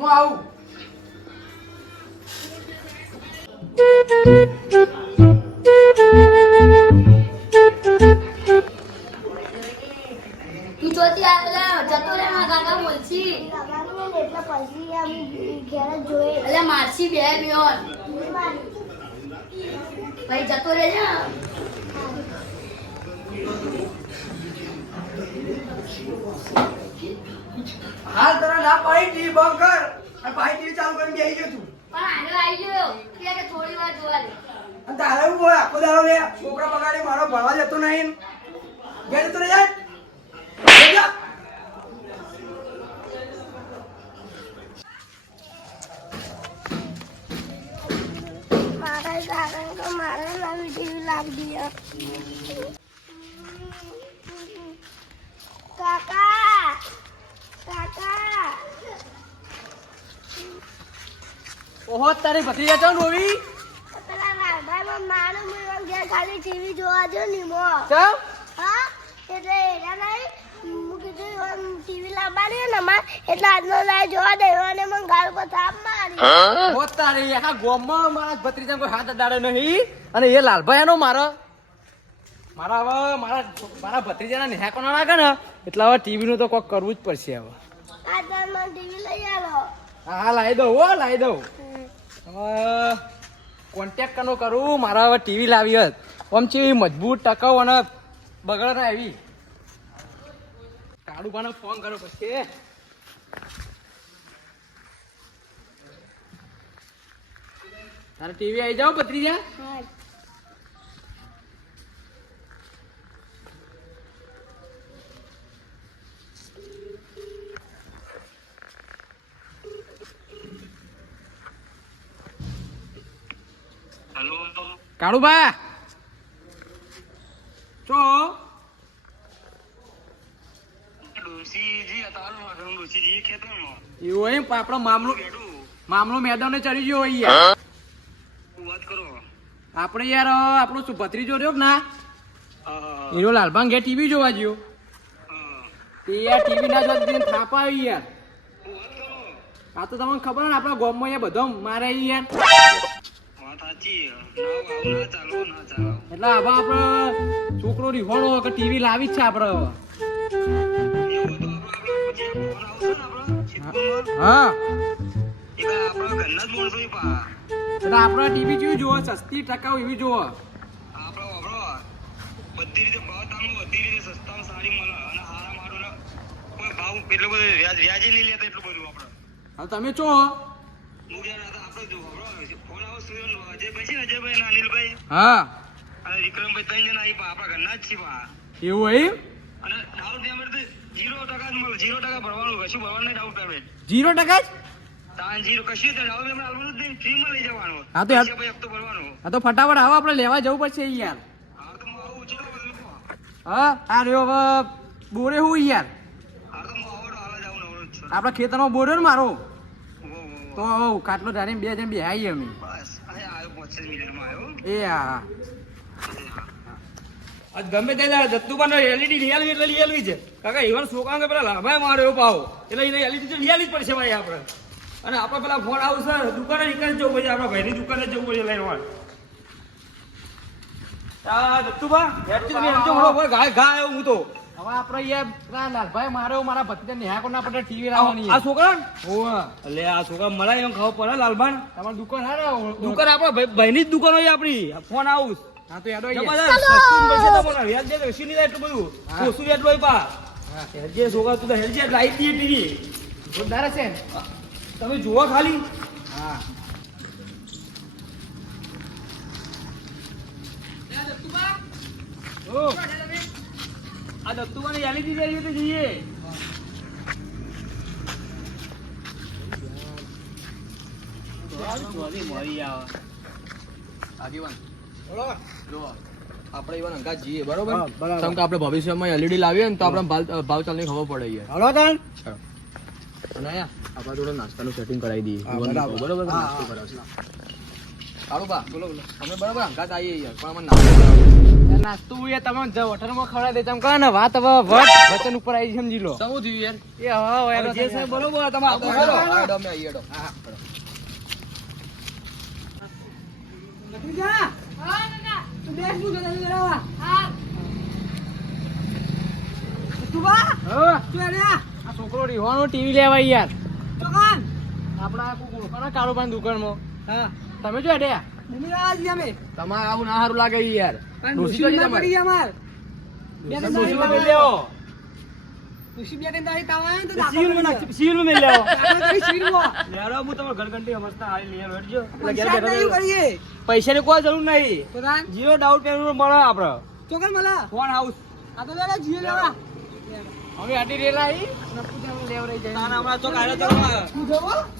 હું આવું. જોતી રે મારા કાકા ને એટલે મારસી બે બ્યોન ભાઈ જતો રે ને હાલ તારા ના પાડી ટીવી બંધ કર અને પાછી ટીવી ચાલુ કરીને બેસી ગયો તું. પણ આગળ આવી ગયો. કે થોડી વાર જોવા દે. અને તારે હું બોલ આખો દાડો લે. છોકરા બગાડી મારો ભણવા જતો નહીં. ઘેર જતો રહે જાય મારા કારણ કે મારે નવી ટીવી લાવી દે કાકા! કાકા ઓહો તારી ભત્રીજા ચો રોવી. પેલા રાધામાં મારું મેળવવા ઘેર ખાલી ટીવી જોવા જો નીમો ચાલ હા? એટલે એના નહીં હું કીધું આમ ટીવી લાવવાની ને અમાર એટલે આજનો લાઈ જોવા દેવો અને મને ગાળ પર થાપ મારી હો તારી આખા ગોમમાં મારા ભત્રીજા કોઈ હાથ અડાડે નહીં. અને એ લાલભાઈ એનો મારો. મારા હવે મારા મારા ભત્રીજાના નેહા કોના લાગે ને? એટલે હવે ટીવી નું તો કોક કરવું જ પડશે હવે. હા લાવી દઉં હો લાવી દઉં. હવે કોન્ટેક કનો કરું મારા હવે ટીવી લાવી હત. આમ છે મજબૂત ટકાઉ અને બગડ ના આવી કાળુભાને ફોન કરો પછી. તારે ટીવી આવી જાઓ ભત્રીજા? હા. હેલો. કાળુભા! ચો? એવું આપણો મામલો મામલો મેદાને ચડી ગયો હોય વાત કરો? આપણે યાર આપણો શું ભત્રીજો રહ્યો ના? હીરો ઘેર ટીવી જોવા ગયો. તે યાર ટીવી ના જોવા દીધી થાપ આવી યાર. હું વાત કરો? આ તો તમને ખબર ને આપણા ગામમાં યાર બધો મારે યાર એટલે હવે આપણે છોકરો કે ટીવી લાવી જ છે આપણે હા. એટલે આપણે ટીવી જેવી જોવો સસ્તી ટકાઉ એવી જોવો. બધી રીતે ભાવ તાનું બધી રીતે સસ્તામાં સારી મળે અને હારા મારું કોઈ ભાવ એટલો બધો વ્યાજ વ્યાજે નહીં લેતા એટલું બધું આપણે તમે ચો હું જ્યાં હતા આપણે જો વાપરો ફોન આવશે અજયભાઈ છે ને અજયભાઈ અને અનિલભાઈ હા. વિક્રમભાઈ ત્રણ જણા અહીં આપણા ઘરના જ છીએ એવું હોય અને દારૂ પેમેન્ટ જીરો ટકા જીરો ટકા ભરવાનું કશું ભરવાનું નહીં પેમેન્ટ જીરો ટકા જ? હા તો ફટાફટ આવો આપણે લેવા જવું પડશે યાર હા આ રહ્યો હવે બોરે હું યાર આપણા ખેતરમાં બોર્યો ને મારો. તો. કાટલો ધારીને બે જણ બેહાઈ અમે બસ અહીં આવ્યો પાંચ છ મિનિટમાં આવ્યો એ હા આજ ગમે તે દત્તુબાનો એલઈડી લઈ એટલે લઈ આવી છે. કાકા ઈવન છોકરા પેલા લાભાય મારો એવો પાવો. એટલે એને એલઈડી તો લઈ જ પડશે ભાઈ આપણે. અને આપણે પેલા ફોન આવશે દુકાને નીકળી જવું પડશે આપણા ભાઈની દુકાને જવું પડશે લઈને વાળ. દત્તુબા ગાય ગાય આવ્યો હું તો. હવે આપણે યાર લાલભાઈ મારો મારા ભત્રીજા નેહા કોના ટીવી લાવવાની. આ છોકરા? એટલે આ છોકરા મળાય એમ ખબર પડે લાલભાઈ તમારી દુકાન હા દુકાન આપણા ભાઈ ભાઈની જ દુકાન હોય આપણી. ફોન આવું હા તો યાદ હોય વ્યાજ દે તો એટલું બધું. ઓછું વ્યાજ હોય પા. હેલજે છોકરા તું તો હેલજે લાઈટ દઈએ ટીવી જોરદાર છે તમે જુઓ ખાલી. હા. ઓ આ દત્તુબાને યાલી દીધા તો જઈએ. આગેવાન. બોલો. જો આપણે અંકા જઈએ બરોબર? કે આપણે ભવિષ્યમાં એલઈડી લાવીએ ને તો આપણે ભાવ ચાલની ખબર પડે હલો અને આપણા જોડે નાસ્તાનું સેટિંગ કરાવી દઈએ. બરાબર. બરોબર? નાસ્તો હા. કરાવશે કાળુબા બોલો બોલો. અમે બરાબર હંગાત આવીએ યાર પણ અમને નાસ્તો એ તમે જ હોટલમાં ખવડાવી દે તમે કહો ને વાત હવે વટ વચન ઉપર આવી સમજી લો. શું થયું યાર? એ હવે જે છે બરોબર તમે આપો હેડો, હેડો. હેડો, અમે આવીએ, હેડો. હા, હેડો. હા. આ છોકરો રીવાનો ટીવી લેવા યાર. આપણા કોક દુકાનમાં દુકાનમાં. તમે જો અડ્યા તમારે આવું ના સારું લાગે યાર. તો છે તમારે. ડોશીમાં મેલ લેવો. સિવિલમાં નાખ- સિવિલમાં મેલ લેવો. લેવડો, હું. તમારો ઘરઘંટી સમજતા હાલી લેર આવો, પૈસા ઘેર બેઠા બેઠા. પૈસાની કોઈ જરૂર નહીં. જીરો ડાઉટ પેમેન્ટ મળે આપડે. ફોન હાઉસ હવે આટી રેલા ઈ? નપુ પૂજામાં લેવરાઈ જાય. તાના હમણાં તો આયો તો માં.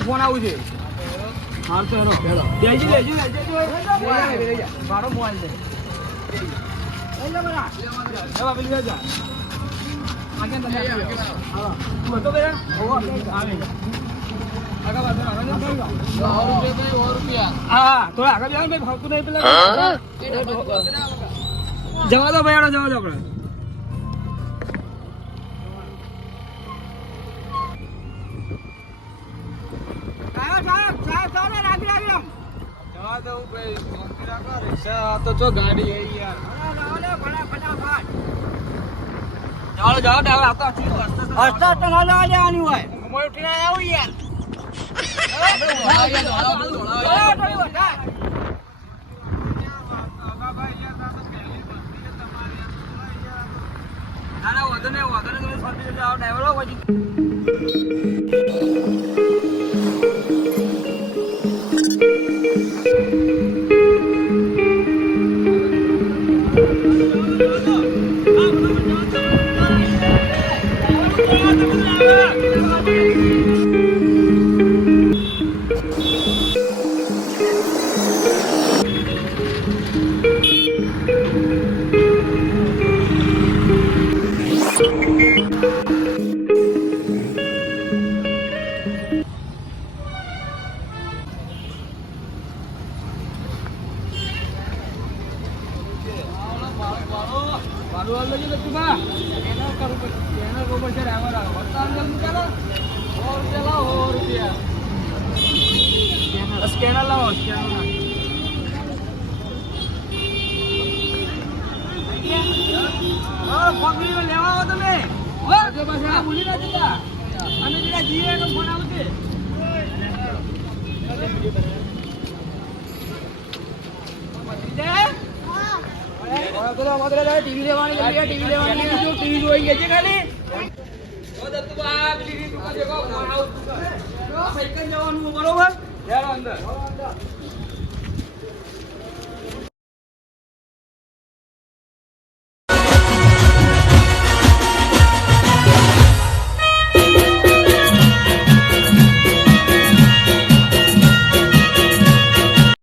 ફોન આવું છે. ભાડો મોબાઈલ દે. પેલી લેજા. આગળ રૂપિયા. હા જવા દો ભાઈ જવા દો આપણે જવા દઉં ભાઈ, શાંતિ રાખો. રિક્ષા તો જો ગાડી આવી યાર. જાઓ ને હસતા હસતા ના લેવા હોય. મોય ઉઠીને યાર. ના ના વાંધો નહીં તમે જાઓ ડ્રાઈવર પછી. પડશે. ડ્રાઈવર અંદર મૂકે સો ટીવી લેવાની ટીવી લેવાની ટીવી જોઈ ગઈ છે ખાલી ઓ દત્તુબા પેલી રીત ઉપર દેખો ફોન હાઉસ ઉપર સાયકલ જવાનું બરોબર? અંદર.